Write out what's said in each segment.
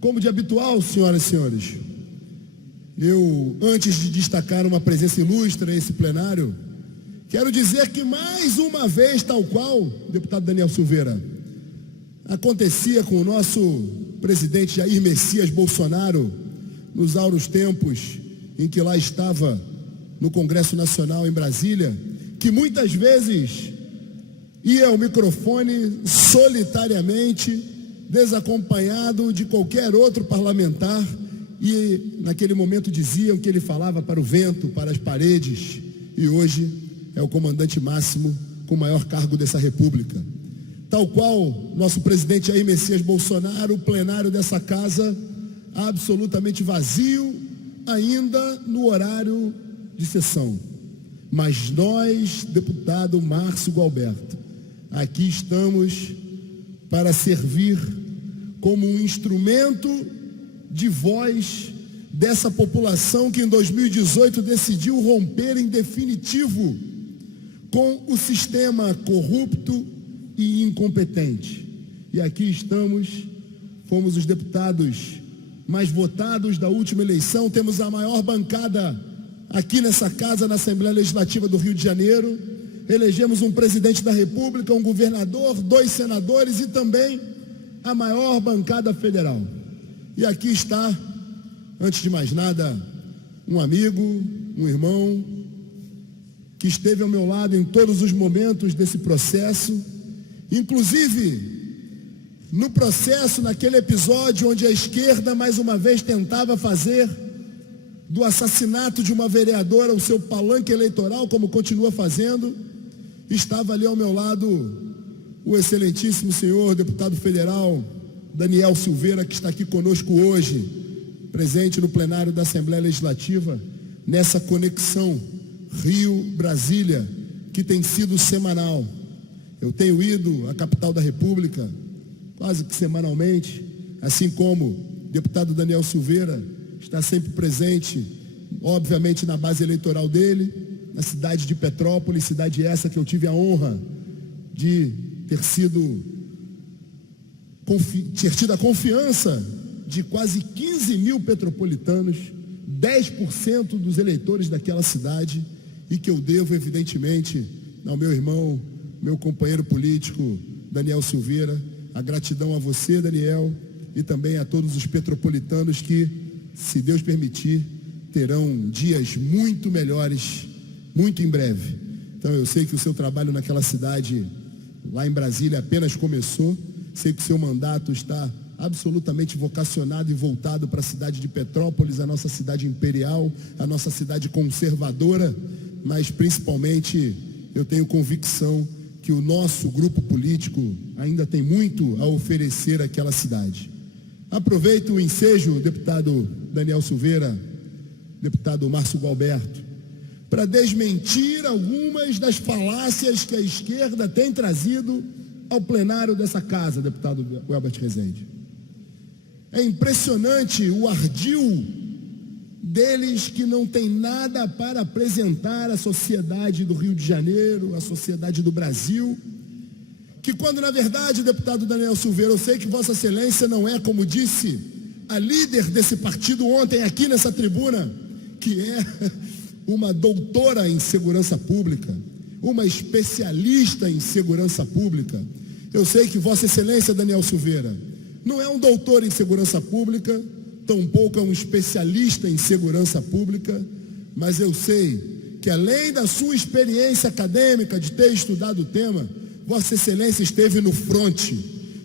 Como de habitual, senhoras e senhores, eu, antes de destacar uma presença ilustre a esse plenário, quero dizer que mais uma vez, tal qual, deputado Daniel Silveira, acontecia com o nosso presidente Jair Messias Bolsonaro, nos áureos tempos em que lá estava no Congresso Nacional em Brasília, que muitas vezes ia ao microfone solitariamente, desacompanhado de qualquer outro parlamentar, e naquele momento diziam que ele falava para o vento, para as paredes, e hoje é o comandante máximo com o maior cargo dessa república. Tal qual nosso presidente Jair Messias Bolsonaro, o plenário dessa casa absolutamente vazio, ainda no horário de sessão. Mas nós, deputado Márcio Gualberto, aqui estamos para servir como um instrumento de voz dessa população que em 2018 decidiu romper em definitivo com o sistema corrupto e incompetente. E aqui estamos, fomos os deputados mais votados da última eleição, temos a maior bancada aqui nessa casa, na Assembleia Legislativa do Rio de Janeiro, elegemos um presidente da República, um governador, 2 senadores e também a maior bancada federal. E aqui está, antes de mais nada, um amigo, um irmão, que esteve ao meu lado em todos os momentos desse processo, inclusive no processo, naquele episódio onde a esquerda mais uma vez tentava fazer do assassinato de uma vereadora o seu palanque eleitoral, como continua fazendo, estava ali ao meu lado o excelentíssimo senhor deputado federal Daniel Silveira, que está aqui conosco hoje, presente no plenário da Assembleia Legislativa, nessa conexão Rio-Brasília, que tem sido semanal. Eu tenho ido à capital da República quase que semanalmente, assim como o deputado Daniel Silveira está sempre presente, obviamente na base eleitoral dele, na cidade de Petrópolis, cidade essa que eu tive a honra de ter tido a confiança de quase 15 mil petropolitanos, 10% dos eleitores daquela cidade, e que eu devo, evidentemente, ao meu irmão, meu companheiro político, Daniel Silveira, a gratidão a você, Daniel, e também a todos os petropolitanos que, se Deus permitir, terão dias muito melhores, muito em breve. Então eu sei que o seu trabalho naquela cidade, lá em Brasília, apenas começou. Sei que o seu mandato está absolutamente vocacionado e voltado para a cidade de Petrópolis, a nossa cidade imperial, a nossa cidade conservadora, mas principalmente eu tenho convicção que o nosso grupo político ainda tem muito a oferecer àquela cidade. Aproveito o ensejo, deputado Daniel Silveira, deputado Márcio Gualberto, para desmentir algumas das falácias que a esquerda tem trazido ao plenário dessa casa, deputado Elbert Rezende. É impressionante o ardil deles, que não tem nada para apresentar à sociedade do Rio de Janeiro, à sociedade do Brasil, que quando na verdade, deputado Daniel Silveira, eu sei que Vossa Excelência não é, como disse a líder desse partido ontem aqui nessa tribuna, que é uma doutora em segurança pública, uma especialista em segurança pública. Eu sei que Vossa Excelência, Daniel Silveira, não é um doutor em segurança pública, tampouco é um especialista em segurança pública, mas eu sei que além da sua experiência acadêmica de ter estudado o tema, Vossa Excelência esteve no fronte.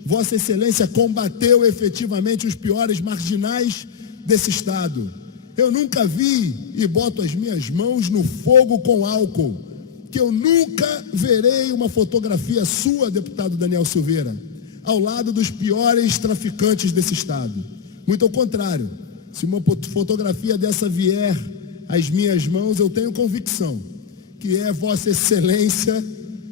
Vossa Excelência combateu efetivamente os piores marginais desse estado. Eu nunca vi, e boto as minhas mãos no fogo com álcool, que eu nunca verei uma fotografia sua, deputado Daniel Silveira, ao lado dos piores traficantes desse estado. Muito ao contrário, se uma fotografia dessa vier às minhas mãos, eu tenho convicção que é Vossa Excelência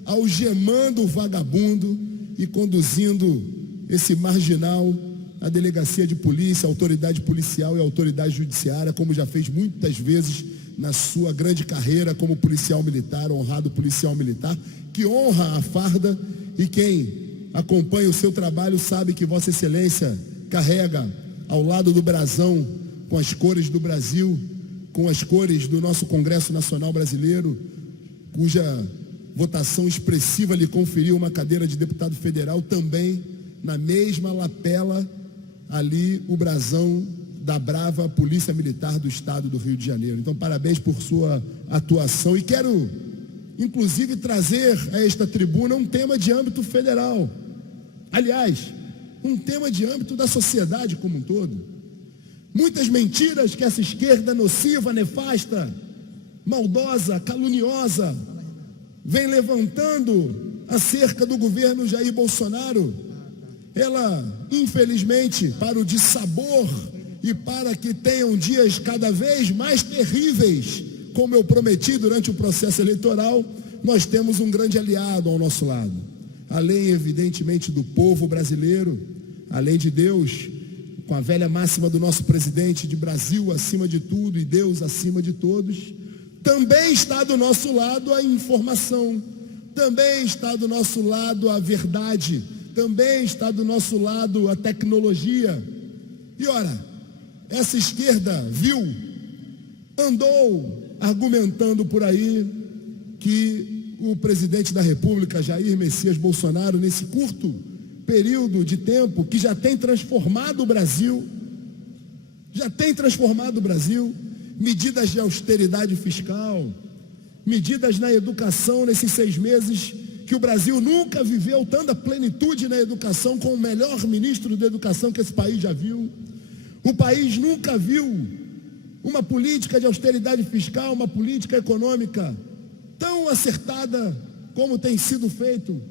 algemando o vagabundo e conduzindo esse marginal à delegacia de polícia, à autoridade policial e à autoridade judiciária, como já fez muitas vezes na sua grande carreira como policial militar, honrado policial militar, que honra a farda, e quem acompanha o seu trabalho sabe que Vossa Excelência carrega ao lado do brasão, com as cores do Brasil, com as cores do nosso Congresso Nacional Brasileiro, cuja votação expressiva lhe conferiu uma cadeira de deputado federal, também na mesma lapela, ali o brasão da brava Polícia Militar do Estado do Rio de Janeiro. Então, parabéns por sua atuação. E quero, inclusive, trazer a esta tribuna um tema de âmbito federal. Aliás, um tema de âmbito da sociedade como um todo. Muitas mentiras que essa esquerda nociva, nefasta, maldosa, caluniosa, vem levantando acerca do governo Jair Bolsonaro. Ela, infelizmente, para o dissabor e para que tenham dias cada vez mais terríveis, como eu prometi durante o processo eleitoral, nós temos um grande aliado ao nosso lado. Além, evidentemente, do povo brasileiro, além de Deus, com a velha máxima do nosso presidente de Brasil acima de tudo e Deus acima de todos, também está do nosso lado a informação, também está do nosso lado a verdade, também está do nosso lado a tecnologia. E ora, essa esquerda andou argumentando por aí que o presidente da República, Jair Messias Bolsonaro, nesse curto período de tempo que já tem transformado o Brasil, medidas de austeridade fiscal, medidas na educação nesses 6 meses, que o Brasil nunca viveu tanta plenitude na educação, com o melhor ministro da educação que esse país já viu. O país nunca viu uma política de austeridade fiscal, uma política econômica tão acertada como tem sido feito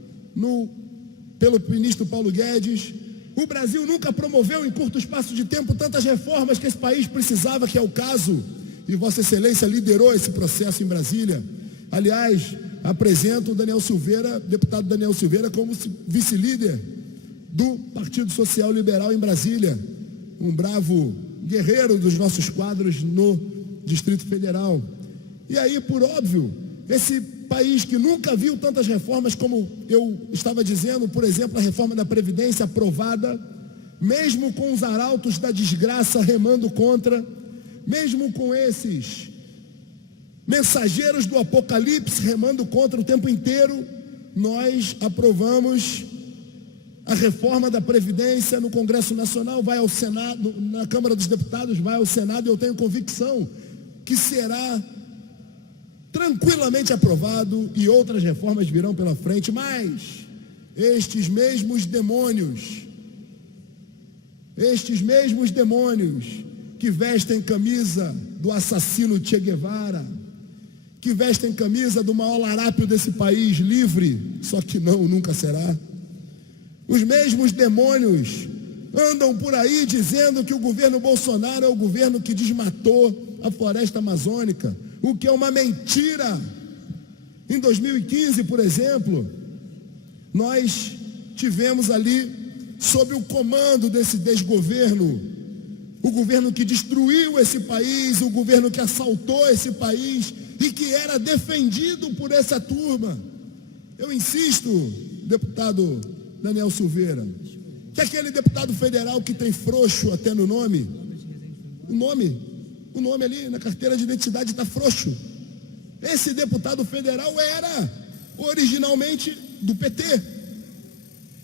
pelo ministro Paulo Guedes. O Brasil nunca promoveu em curto espaço de tempo tantas reformas que esse país precisava, que é o caso, e Vossa Excelência liderou esse processo em Brasília. Aliás, apresento o deputado Daniel Silveira, como vice-líder do Partido Social Liberal em Brasília, um bravo guerreiro dos nossos quadros no Distrito Federal. E aí, por óbvio, esse país que nunca viu tantas reformas, como eu estava dizendo, por exemplo, a reforma da Previdência aprovada, mesmo com os arautos da desgraça remando contra, mesmo com esses mensageiros do apocalipse remando contra o tempo inteiro, nós aprovamos a reforma da Previdência no Congresso Nacional, vai ao Senado, na Câmara dos Deputados, vai ao Senado, e eu tenho convicção que será tranquilamente aprovado e outras reformas virão pela frente, mas estes mesmos demônios que vestem camisa do assassino Che Guevara, que vestem camisa do maior larápio desse país, livre, só que nunca será. Os mesmos demônios andam por aí dizendo que o governo Bolsonaro é o governo que desmatou a floresta amazônica, o que é uma mentira. Em 2015, por exemplo, nós tivemos ali, sob o comando desse desgoverno, o governo que destruiu esse país, o governo que assaltou esse país e que era defendido por essa turma. Eu insisto, deputado Daniel Silveira, que aquele deputado federal que tem frouxo até no nome, o nome ali na carteira de identidade está frouxo. Esse deputado federal era originalmente do PT.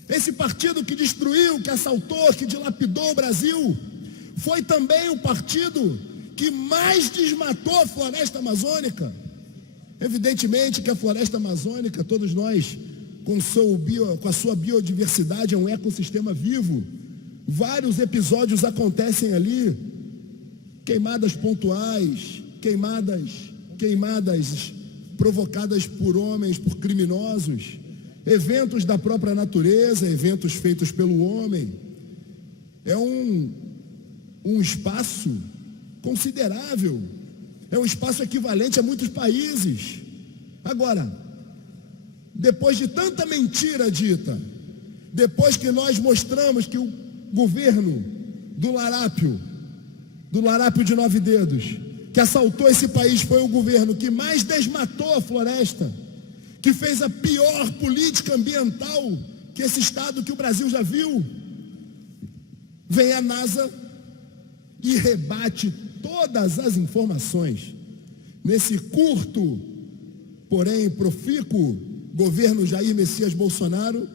Esse partido que destruiu, que assaltou, que dilapidou o Brasil, foi também o partido que mais desmatou a floresta amazônica. Evidentemente que a floresta amazônica, todos nós, com a sua biodiversidade, é um ecossistema vivo. Vários episódios acontecem ali, queimadas pontuais, queimadas provocadas por homens, por criminosos, eventos da própria natureza, eventos feitos pelo homem. É um espaço considerável, é um espaço equivalente a muitos países. Agora, depois de tanta mentira dita, depois que nós mostramos que o governo do larápio de 9 dedos, que assaltou esse país, foi o governo que mais desmatou a floresta, que fez a pior política ambiental que esse estado, que o Brasil já viu, vem a NASA e rebate todas as informações. Nesse curto, porém profícuo governo Jair Messias Bolsonaro,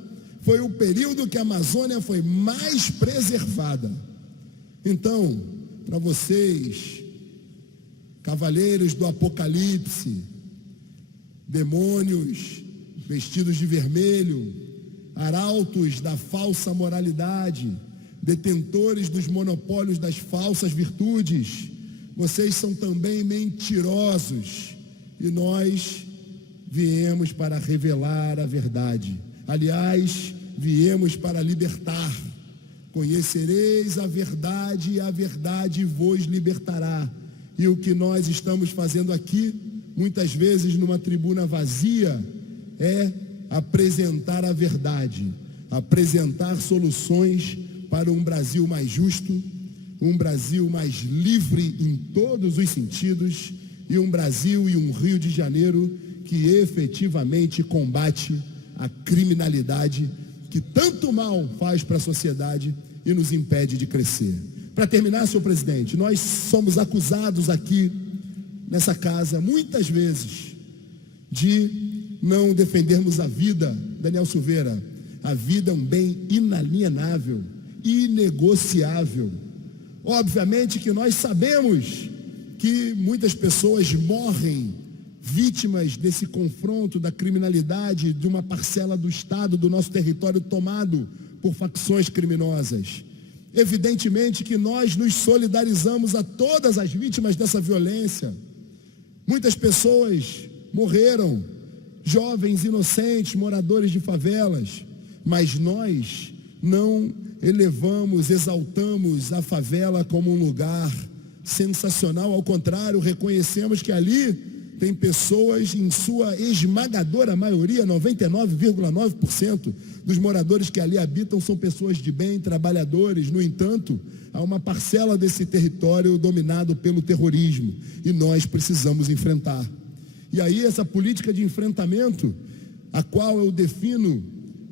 foi o período que a Amazônia foi mais preservada. Então, para vocês, cavaleiros do Apocalipse, demônios vestidos de vermelho, arautos da falsa moralidade, detentores dos monopólios das falsas virtudes, vocês são também mentirosos, e nós viemos para revelar a verdade. Aliás, viemos para libertar. Conhecereis a verdade e a verdade vos libertará. E o que nós estamos fazendo aqui, muitas vezes numa tribuna vazia, é apresentar a verdade, apresentar soluções para um Brasil mais justo, um Brasil mais livre em todos os sentidos, e um Brasil e um Rio de Janeiro que efetivamente combate a criminalidade que tanto mal faz para a sociedade e nos impede de crescer. Para terminar, senhor presidente, nós somos acusados aqui nessa casa muitas vezes de não defendermos a vida. Daniel Silveira, a vida é um bem inalienável, inegociável. Obviamente que nós sabemos que muitas pessoas morrem vítimas desse confronto da criminalidade, de uma parcela do Estado, do nosso território tomado por facções criminosas. Evidentemente que nós nos solidarizamos a todas as vítimas dessa violência. Muitas pessoas morreram, jovens inocentes, moradores de favelas, mas nós não elevamos, exaltamos a favela como um lugar sensacional. Ao contrário, reconhecemos que ali tem pessoas, em sua esmagadora maioria, 99,9% dos moradores que ali habitam são pessoas de bem, trabalhadores. No entanto, há uma parcela desse território dominado pelo terrorismo, e nós precisamos enfrentar. E aí essa política de enfrentamento, a qual eu defino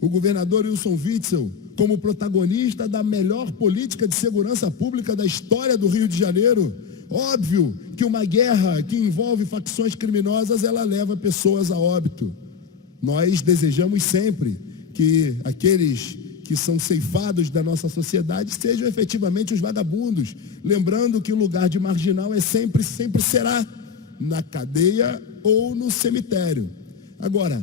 o governador Wilson Witzel como protagonista da melhor política de segurança pública da história do Rio de Janeiro. Óbvio que uma guerra que envolve facções criminosas, ela leva pessoas a óbito. Nós desejamos sempre que aqueles que são ceifados da nossa sociedade sejam efetivamente os vagabundos, lembrando que o lugar de marginal é sempre será na cadeia ou no cemitério. Agora,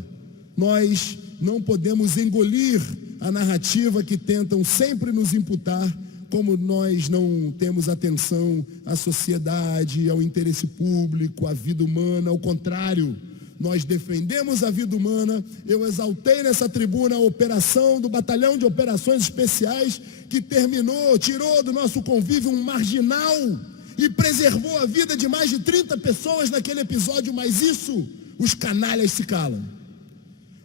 nós não podemos engolir a narrativa que tentam sempre nos imputar, como nós não temos atenção à sociedade, ao interesse público, à vida humana. Ao contrário, nós defendemos a vida humana. Eu exaltei nessa tribuna a operação do Batalhão de Operações Especiais, que tirou do nosso convívio um marginal e preservou a vida de mais de 30 pessoas naquele episódio, mas isso, os canalhas se calam.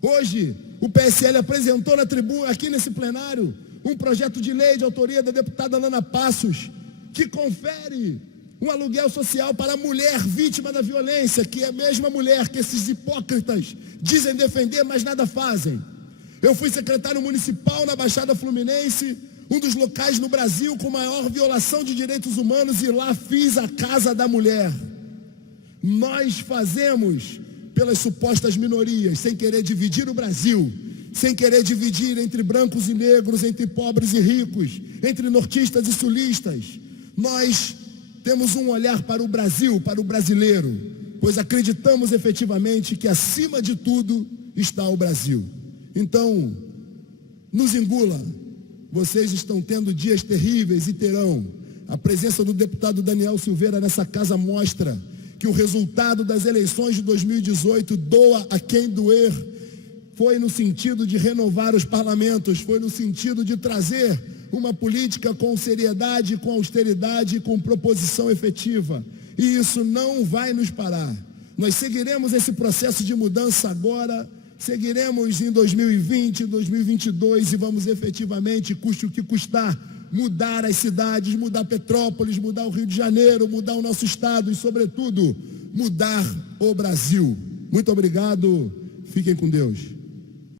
Hoje, o PSL apresentou na tribuna, aqui nesse plenário, um projeto de lei de autoria da deputada Lana Passos, que confere um aluguel social para a mulher vítima da violência, que é a mesma mulher que esses hipócritas dizem defender, mas nada fazem. Eu fui secretário municipal na Baixada Fluminense, um dos locais no Brasil com maior violação de direitos humanos, e lá fiz a Casa da Mulher. Nós fazemos pelas supostas minorias, sem querer dividir o Brasil, sem querer dividir entre brancos e negros, entre pobres e ricos, entre nortistas e sulistas. Nós temos um olhar para o Brasil, para o brasileiro, pois acreditamos efetivamente que acima de tudo está o Brasil. Então, nos engula. Vocês estão tendo dias terríveis e terão. A presença do deputado Daniel Silveira nessa casa mostra que o resultado das eleições de 2018 doa a quem doer. Foi no sentido de renovar os parlamentos, foi no sentido de trazer uma política com seriedade, com austeridade, com proposição efetiva. E isso não vai nos parar. Nós seguiremos esse processo de mudança agora, seguiremos em 2020, 2022 e vamos efetivamente, custe o que custar, mudar as cidades, mudar Petrópolis, mudar o Rio de Janeiro, mudar o nosso estado e, sobretudo, mudar o Brasil. Muito obrigado. Fiquem com Deus.